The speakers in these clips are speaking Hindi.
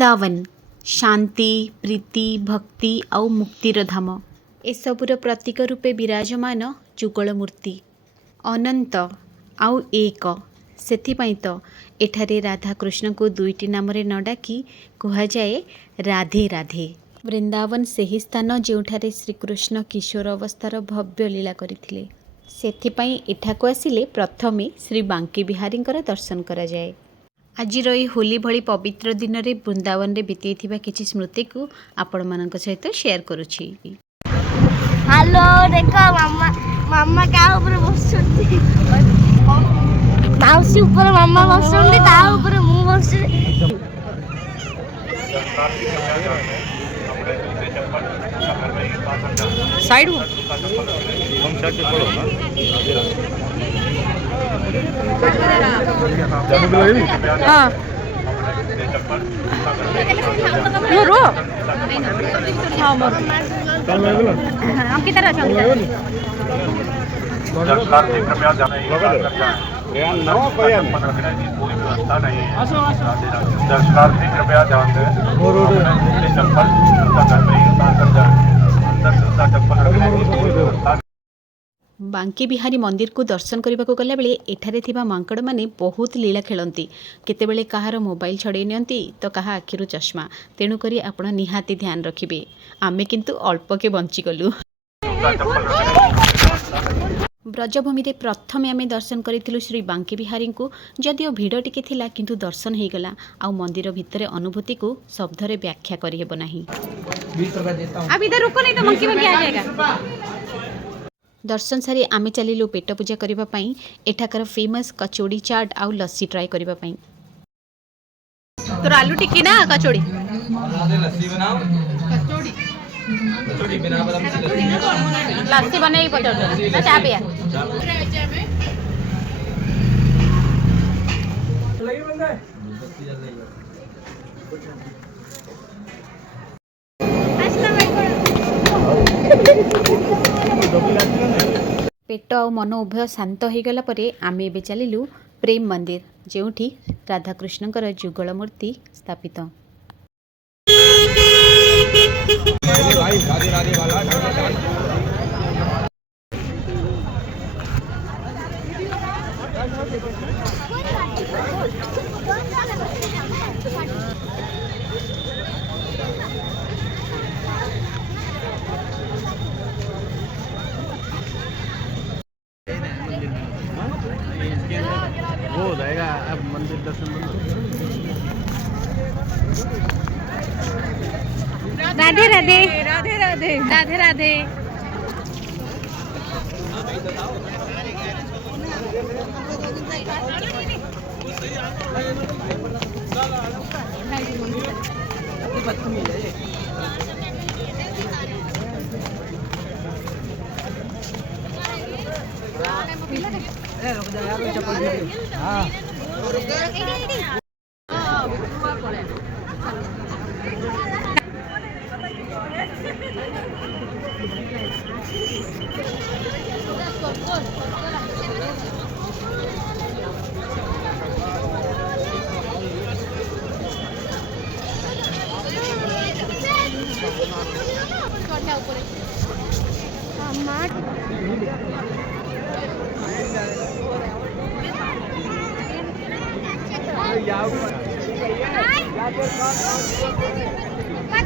वृंदावन शांति प्रीति भक्ति आउ मुक्तिर धाम एसबुर प्रतीक रूपे विराजमान जुगल मूर्ति अनंत आउ एक सेथिपाई तो एठारे राधा कृष्ण को दुईटी नाम न डाकी कहुए राधे राधे। वृंदावन सही स्थान जोठारे श्रीकृष्ण किशोर अवस्थार भव्य लीला करथिले सेथिपाई एठाकु आसिले प्रथमे श्री बांकी बिहारी दर्शन करा जाए। आज होली भली पवित्र दिन में वृंदावन में बीती किसी स्मृति को आपण मान सहित शेयर करुछि। हेलो देखो मामा मामा का ऊपर बसुंती माउसी ऊपर मामा बसुंती ता ऊपर मु बसुं साइड हाँ मोरो हाँ मोरो हम किधर आ जाएंगे दर्शनार्थी कृपया जाने कोई व्यवस्था नहीं है। दर्शनार्थी कृपया ध्यान दें चप्पल घर में ही उतार कर जाए। अंदर जूता चप्पल रखने की कोई व्यवस्था। बांकी बिहारी मंदिर को दर्शन करने को गला बेले एठारे थिबा मांकड़ माने बहुत लीला खेलती केतेबेले कहार मोबाइल छड़े नियंती तो कहा आखिरु चश्मा तेणु करी आपण निहाती ध्यान रखिबे। आमे किंतु अल्प के बंची गलु। ब्रजभूमि रे प्रथमे आमे दर्शन करिथिलु श्री बांकी बिहारी को जदिओ भिड़ टिके थिला किंतु दर्शन हो गला आ मंदिर भितर अनुभूति को शब्द रे व्याख्या करि हेबो नाही। अब इधर रुको नहीं तो मंकी मंकी आ जाएगा। दर्शन सारी आमे चलिलु पेट पूजा करिबा पई एठाकर फेमस कचौड़ी चाट आउ लस्सी ट्राई करिबा पई। तो आलू टिक्की ना कचौड़ी लस्सी बनाओ कचौड़ी कचौड़ी बिना बादाम की लस्सी बने ही पचौड़ी ना चाय पिया लगी बंदा पेट आ मन उभय शांत हो गला परे आमे एबे चलिलु प्रेम मंदिर जोठी राधाकृष्णकर जुगल मूर्ति स्थापित। वो हो जाएगा अब मंदिर दर्शन राधे राधे राधे राधे राधे राधे।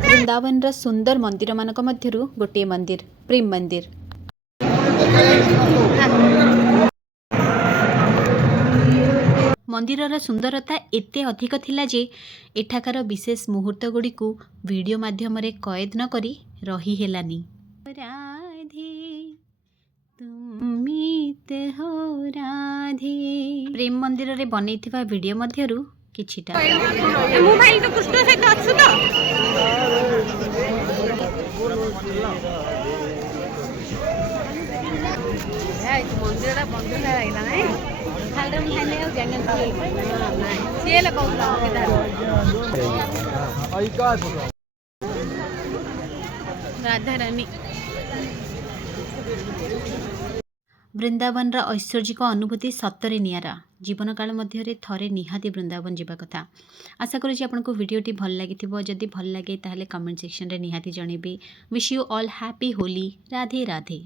वृंदावन रा सुंदर मंदिर मानक मध्यरु गोटे मंदिर प्रेम मंदिर। मंदिरर सुंदरता एते अधिक थिला जे एठाकार विशेष मुहूर्त गुड़ी को वीडियो माध्यम रे कैद न करी रही हेलानी। राधे तुमित हो राधे प्रेम मंदिर रे बनैथिबा वीडियो मध्यरु किछिटा मोबाइल तो कृष्ण से अछु तो मंदिर बंद लागला नै खालम खाने हो जंगल से ले कहला राधा रानी वृंदावन ऐश्वर्यिक अनुभूति सतरे नियारा जीवन काल मध्य थरे निहाती वृंदावन जावा कथा। आशा करुँच आपको वीडियोटी भल लगी जदि भल लगे ताहले कमेंट सेक्शन रे निहाती जनइबे। Wish you all happy Holi. Radhe Radhe.